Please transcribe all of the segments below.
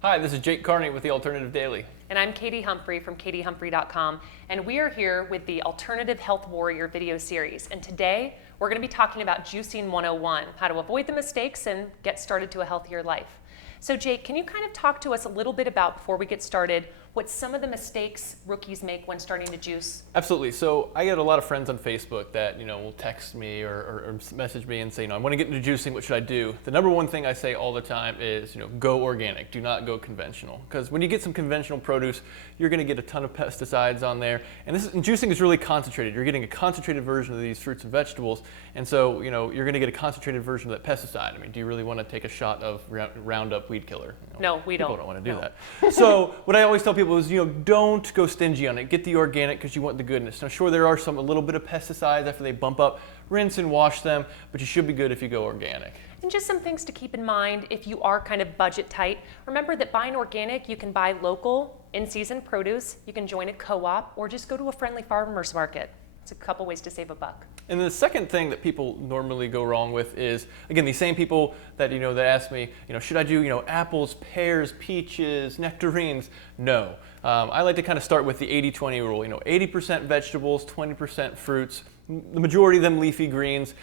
Hi, this is Jake Carney with the Alternative Daily. And I'm Katie Humphrey from katiehumphrey.com, and we are here with the Alternative Health Warrior video series. And today, we're going to be talking about Juicing 101, how to avoid the mistakes and get started to a healthier life. So Jake, can you kind of talk to us a little bit about, before we get started, what some of the mistakes rookies make when starting to juice? Absolutely. So I get a lot of friends on Facebook that will text me or message me and say, I want to get into juicing. What should I do? The number one thing I say all the time is, go organic. Do not go conventional. Because when you get some conventional produce, you're going to get a ton of pesticides on there. And juicing is really concentrated. You're getting a concentrated version of these fruits and vegetables. And so, you're going to get a concentrated version of that pesticide. I mean, do you really want to take a shot of Roundup weed killer? No, we don't. People don't want to do that. So what I always tell people is, don't go stingy on it. Get the organic because you want the goodness. Now, sure, there are a little bit of pesticides after they bump up. Rinse and wash them, but you should be good if you go organic. And just some things to keep in mind if you are kind of budget tight. Remember that buying organic, you can buy local, in-season produce. You can join a co-op or just go to a friendly farmer's market. It's a couple ways to save a buck. And the second thing that people normally go wrong with is, again, these same people that that ask me, should I do apples, pears, peaches, nectarines? No. I like to kind of start with the 80-20 rule. 80% vegetables, 20% fruits. The majority of them leafy greens.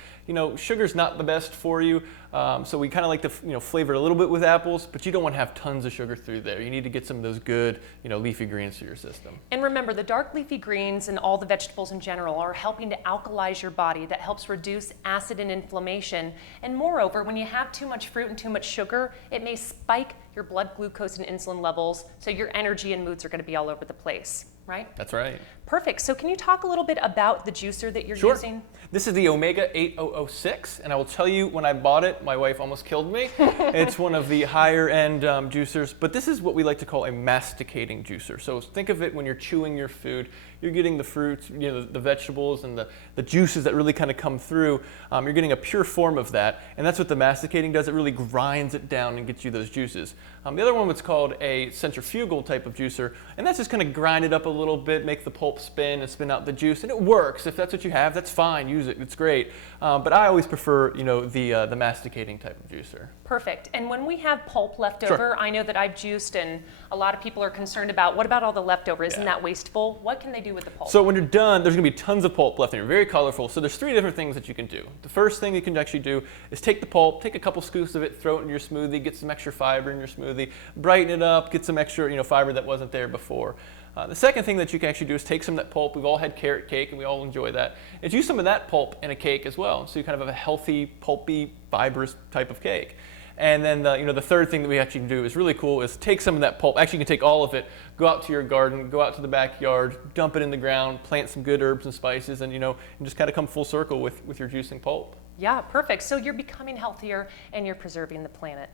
Sugar's not the best for you, so we kind of like to flavor it a little bit with apples, but you don't want to have tons of sugar through there. You need to get some of those good leafy greens to your system. And remember, the dark leafy greens and all the vegetables in general are helping to alkalize your body. That helps reduce acid and inflammation. And moreover, when you have too much fruit and too much sugar, it may spike your blood glucose and insulin levels, so your energy and moods are going to be all over the place. Right? That's right. Perfect. So can you talk a little bit about the juicer that you're Sure. using? This is the Omega 8006, and I will tell you, when I bought it, my wife almost killed me. It's one of the higher end juicers, but this is what we like to call a masticating juicer. So think of it when you're chewing your food, you're getting the fruits, the vegetables and the juices that really kind of come through. You're getting a pure form of that, and that's what the masticating does. It really grinds it down and gets you those juices. The other one was called a centrifugal type of juicer, and that's just going to grind it up a little bit, make the pulp spin and spin out the juice, and it works. If that's what you have, that's fine. Use it. It's great. But I always prefer, the masticating type of juicer. Perfect. And when we have pulp left over, Sure. I know that I've juiced, and a lot of people are concerned about what about all the leftover? Isn't Yeah. that wasteful? What can they do with the pulp? So when you're done, there's going to be tons of pulp left in here, very colorful. So there's three different things that you can do. The first thing you can actually do is take the pulp, take a couple scoops of it, throw it in your smoothie, get some extra fiber in your smoothie, brighten it up, get some extra fiber that wasn't there before. The second thing that you can actually do is take some of that pulp. We've all had carrot cake, and we all enjoy that. Is use some of that pulp in a cake as well. So you kind of have a healthy, pulpy, fibrous type of cake. And then the third thing that we actually do is really cool is take some of that pulp. Actually, you can take all of it, go out to your garden, go out to the backyard, dump it in the ground, plant some good herbs and spices, and and just kind of come full circle with your juicing pulp. Yeah, perfect. So you're becoming healthier and you're preserving the planet.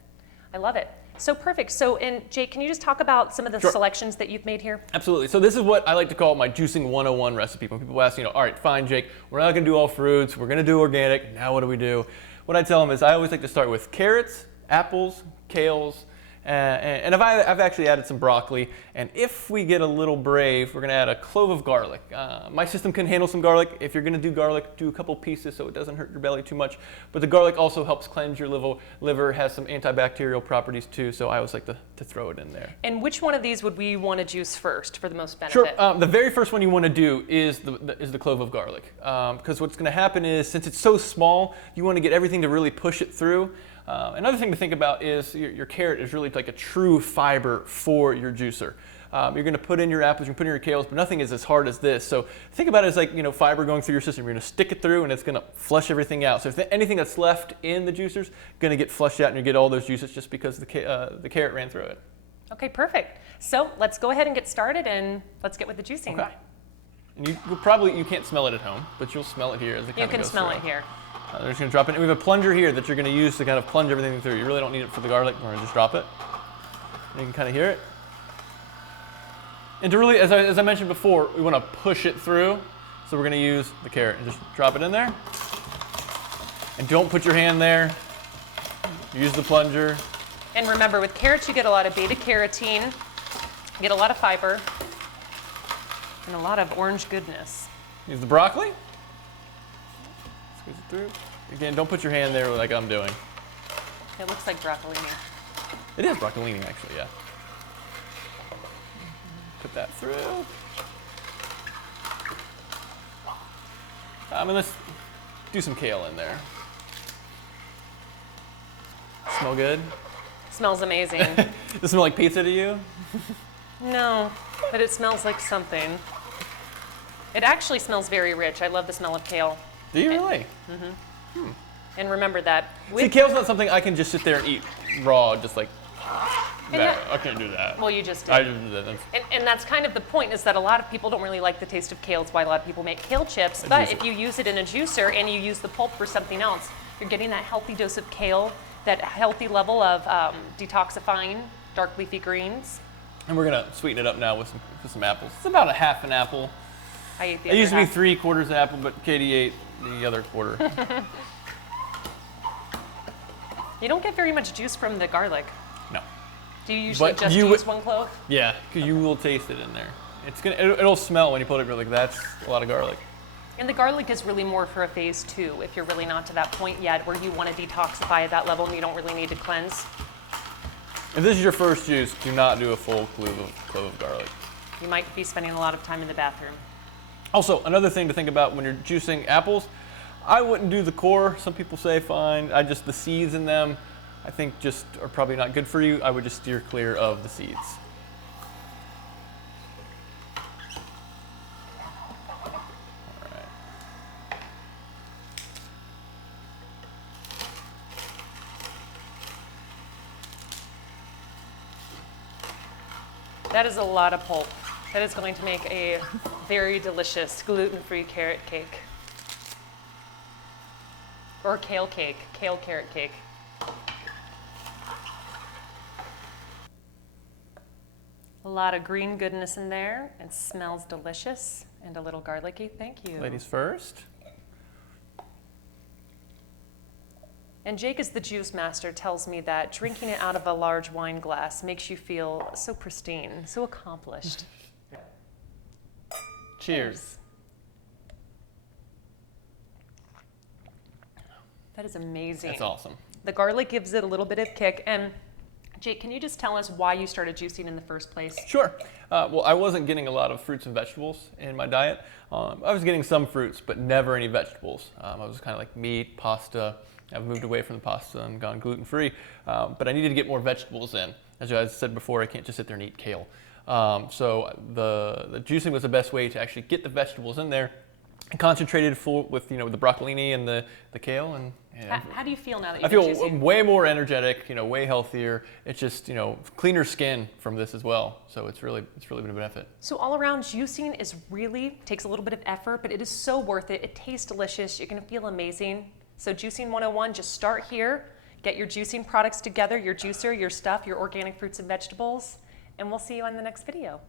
I love it. So perfect. So, and Jake, can you just talk about some of the Sure. selections that you've made here? Absolutely. So this is what I like to call my juicing 101 recipe. When people ask, all right, fine, Jake, we're not going to do all fruits. We're going to do organic. Now what do we do? What I tell them is I always like to start with carrots, apples, kales, and I've actually added some broccoli. And if we get a little brave, we're going to add a clove of garlic. My system can handle some garlic. If you're going to do garlic, do a couple pieces so it doesn't hurt your belly too much. But the garlic also helps cleanse your liver, has some antibacterial properties too. So I always like to throw it in there. And which one of these would we want to juice first for the most benefit? Sure. The very first one you want to do is the clove of garlic. Because what's going to happen is, since it's so small, you want to get everything to really push it through. Another thing to think about is your carrot is really like a true fiber for your juicer. You're going to put in your apples, you can put in your kales, but nothing is as hard as this. So think about it as like fiber going through your system. You're going to stick it through, and it's going to flush everything out. So if anything that's left in the juicer's going to get flushed out, and you get all those juices just because the carrot ran through it. Okay, perfect. So let's go ahead and get started, and let's get with the juicing. Okay. And you can't smell it at home, but you'll smell it here as it kind of goes through. You can smell it here. They're just going to drop it. And we have a plunger here that you're going to use to kind of plunge everything through. You really don't need it for the garlic. We're going to just drop it. And you can kind of hear it. And to really, as I mentioned before, we want to push it through. So we're going to use the carrot and just drop it in there. And don't put your hand there. Use the plunger. And remember, with carrots, you get a lot of beta carotene, you get a lot of fiber, and a lot of orange goodness. Use the broccoli. Squeeze it through. Again, don't put your hand there like I'm doing. It looks like broccoli here. It is broccolini, actually, yeah. Put that through. Let's do some kale in there. Smell good? Smells amazing. Does it smell like pizza to you? No, but it smells like something. It actually smells very rich. I love the smell of kale. Do you really? And remember that. See, kale's not something I can just sit there and eat raw, just like that. I can't do that. Well, you just did. I just do that. And that's kind of the point, is that a lot of people don't really like the taste of kale. It's why a lot of people make kale chips. But if you use it in a juicer and you use the pulp for something else, you're getting that healthy dose of kale, that healthy level of detoxifying dark leafy greens. And we're gonna sweeten it up now with some apples. It's about a half an apple. I ate the It other used to be half. 3/4 apple, but Katie ate the other quarter. You don't get very much juice from the garlic. No. Do you usually But just you use one clove? Yeah, because you will taste it in there. It'll smell when you put it. You're like, that's a lot of garlic. And the garlic is really more for a phase 2, if you're really not to that point yet where you want to detoxify at that level and you don't really need to cleanse. If this is your first juice, do not do a full clove of garlic. You might be spending a lot of time in the bathroom. Also, another thing to think about when you're juicing apples, I wouldn't do the core. Some people say fine. The seeds in them, I think just are probably not good for you. I would just steer clear of the seeds. That is a lot of pulp. That is going to make a very delicious gluten-free carrot cake. Or kale cake, kale carrot cake. A lot of green goodness in there. It smells delicious and a little garlicky. Thank you. Ladies first. And Jake, as the juice master, tells me that drinking it out of a large wine glass makes you feel so pristine, so accomplished. Cheers. That is amazing. That's awesome. The garlic gives it a little bit of kick. And Jake, can you just tell us why you started juicing in the first place? Sure. Well, I wasn't getting a lot of fruits and vegetables in my diet. I was getting some fruits, but never any vegetables. I was kind of like meat, pasta. I've moved away from the pasta and gone gluten-free, but I needed to get more vegetables in. As I said before, I can't just sit there and eat kale. So the juicing was the best way to actually get the vegetables in there, and concentrated full with the broccolini and the kale. And How do you feel now that I you've feel been juicing? way more energetic, way healthier. It's just cleaner skin from this as well. So it's really been a benefit. So all around, juicing takes a little bit of effort, but it is so worth it. It tastes delicious. You're going to feel amazing. So Juicing 101, just start here. Get your juicing products together, your juicer, your stuff, your organic fruits and vegetables, and we'll see you on the next video.